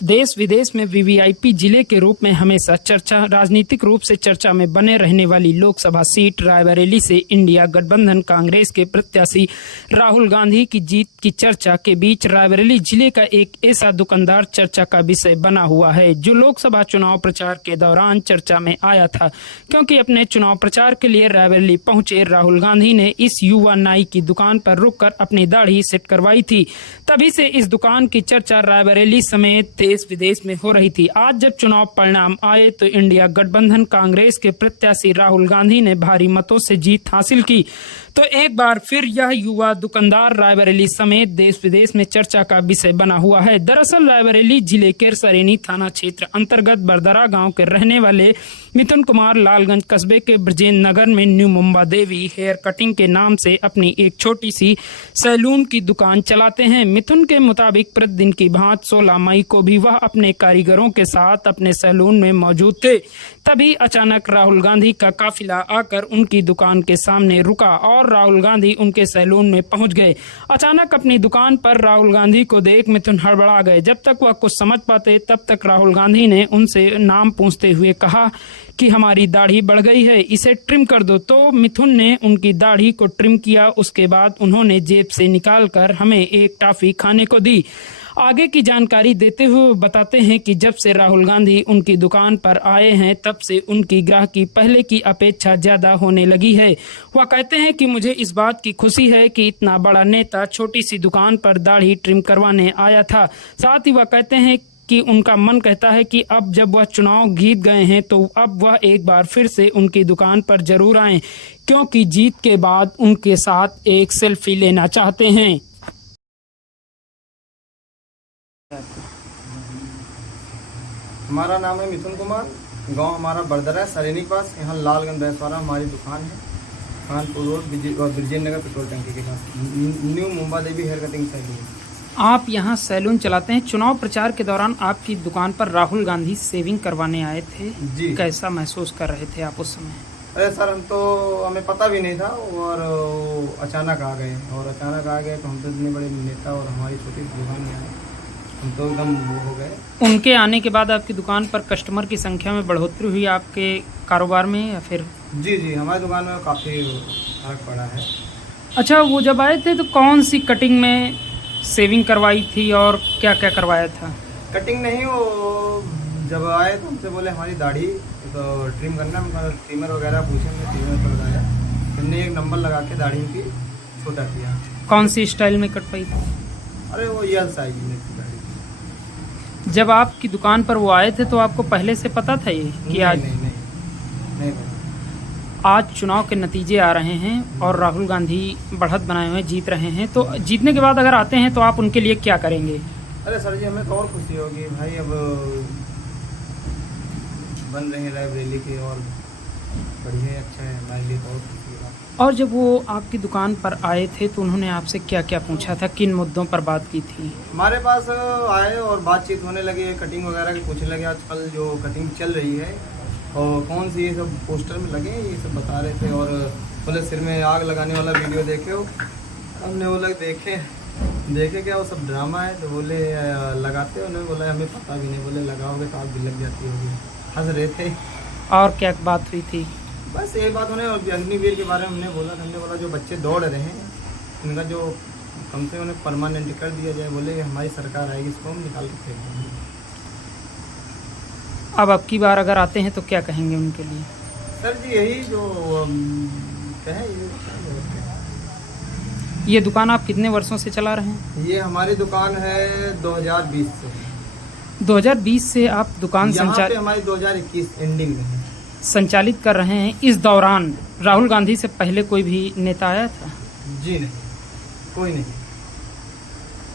देश विदेश में वीवीआईपी जिले के रूप में हमेशा राजनीतिक रूप से चर्चा में बने रहने वाली लोकसभा सीट रायबरेली से इंडिया गठबंधन कांग्रेस के प्रत्याशी राहुल गांधी की जीत की चर्चा के बीच रायबरेली जिले का एक ऐसा दुकानदार चर्चा का विषय बना हुआ है जो लोकसभा चुनाव प्रचार के दौरान चर्चा में आया था, क्योंकि अपने चुनाव प्रचार के लिए रायबरेली पहुंचे राहुल गांधी ने इस युवा नाई की दुकान पर रुककर अपनी दाढ़ी सेट करवाई थी। तभी से इस दुकान की चर्चा रायबरेली समेत देश विदेश में हो रही थी। आज जब चुनाव परिणाम आए तो इंडिया गठबंधन कांग्रेस के प्रत्याशी राहुल गांधी ने भारी मतों से जीत हासिल की, तो एक बार फिर यह युवा दुकानदार रायबरेली समेत देश विदेश में चर्चा का विषय बना हुआ है। दरअसल रायबरेली जिले के सरेनी थाना क्षेत्र अंतर्गत बरदरा गांव के रहने वाले मिथुन कुमार लालगंज कस्बे के ब्रजेंद्र नगर में new Mumba Devi hair cutting के नाम से अपनी एक छोटी सी सैलून की दुकान चलाते हैं। मिथुन के मुताबिक प्रतिदिन की भांति 16 मई को भी वह अपने कारीगरों के साथ अपने सैलून में मौजूद थे। तभी अचानक राहुल गांधी का काफिला आकर उनकी दुकान के सामने रुका और राहुल गांधी उनके सैलून में पहुंच गए। अचानक अपनी दुकान पर राहुल गांधी को देख मिथुन हड़बड़ा गए। जब तक वह कुछ समझ पाते तब तक राहुल गांधी ने उनसे नाम पूछते हुए कहा कि हमारी दाढ़ी बढ़ गई है, इसे ट्रिम कर दो। तो मिथुन ने उनकी दाढ़ी को ट्रिम किया। उसके बाद उन्होंने जेब से निकालकर हमें एक टॉफी खाने को दी। आगे की जानकारी देते हुए बताते हैं कि जब से राहुल गांधी उनकी दुकान पर आए हैं तब से उनकी ग्राहकी पहले की अपेक्षा ज्यादा होने लगी है। वह कहते हैं कि मुझे इस बात की खुशी है कि इतना बड़ा नेता छोटी सी दुकान पर दाढ़ी ट्रिम करवाने आया था। साथ ही वह कहते हैं कि उनका मन कहता है कि अब जब वह चुनाव जीत गए हैं तो अब वह एक बार फिर से उनकी दुकान पर जरूर आएं, क्योंकि जीत के बाद उनके साथ एक सेल्फी लेना चाहते हैं। हमारा नाम है मिथुन कुमार, गांव हमारा बरदरा है, सरेनी के पास। यहाँ लालगंज बैसवाड़ा हमारी दुकान है, कानपुर रोड ब्रजेंद्र नगर पेट्रोल टंकी के पास, new Mumba Devi hair cutting salon. आप यहाँ सैलून चलाते हैं। चुनाव प्रचार के दौरान आपकी दुकान पर राहुल गांधी शेविंग करवाने आए थे जी। कैसा महसूस कर रहे थे आप उस समय? अरे सर, हमें पता भी नहीं था और अचानक आ गए तो हम तो इतने बड़े नेता और हमारी छोटी दुकान में आए, हम तो एकदम वो हो गए। उनके आने के बाद आपकी दुकान पर कस्टमर की संख्या में बढ़ोतरी हुई आपके कारोबार में या फिर? जी, हमारी दुकान में काफ़ी फर्क पड़ा है। अच्छा, वो जब आए थे तो कौन सी कटिंग में शेविंग करवाई थी और क्या क्या करवाया था? कटिंग नहीं, वो जब आए तो हमसे बोले हमारी दाढ़ी तो ट्रिम करना, ट्रिमर वगैरह पूछे, हमने ट्रिमर पर लगाया। हमने एक नंबर लगा के दाढ़ी की छोटा किया। कौन सी स्टाइल में कटवाई थी? अरे वो यल साइज में थी दाढ़ी। जब आपकी दुकान पर वो आए थे तो आपको पहले से पता था ये कि आज नहीं आज चुनाव के नतीजे आ रहे हैं और राहुल गांधी बढ़त बनाए हुए जीत रहे हैं, तो जीतने के बाद अगर आते हैं तो आप उनके लिए क्या करेंगे? अरे सर जी, हमें तो और खुशी होगी भाई, अब बन रहे हैं रायबरेली के और बढ़िया, अच्छा है हमारे लिए तो और खुशी होगा। और जब वो आपकी दुकान पर आए थे तो उन्होंने आपसे क्या क्या पूछा था, किन मुद्दों पर बात की थी? हमारे पास आए और बातचीत होने लगी, कटिंग वगैरह की पूछने लगे, आजकल जो कटिंग चल रही है और कौन सी ये सब पोस्टर में लगे ये सब बता रहे थे। और बोले सिर में आग लगाने वाला वीडियो देखे हो? हमने बोला देखे क्या वो सब ड्रामा है? तो बोले लगाते हो? उन्होंने बोला हमें पता भी नहीं। बोले लगाओगे तो आप भी लग जाती होगी। हंस रहे थे। और क्या बात हुई थी? बस यही बात उन्हें अग्निवीर के बारे में हमने बोला जो बच्चे दौड़ रहे हैं इनका जो कम से उन्हें परमानेंट कर दिया जाए। बोले हमारी सरकार आएगी, इसको हम निकाल के फेंक देंगे। अब की बार अगर आते हैं तो क्या कहेंगे उनके लिए? सर जी, यही जो कहें ये दुकान आप कितने वर्षों से चला रहे हैं? ये हमारी दुकान है 2020 से। 2020 से आप दुकान हमारी 2021 एंडिंग में है संचालित कर रहे हैं। इस दौरान राहुल गांधी से पहले कोई भी नेता आया था? जी नहीं, कोई नहीं।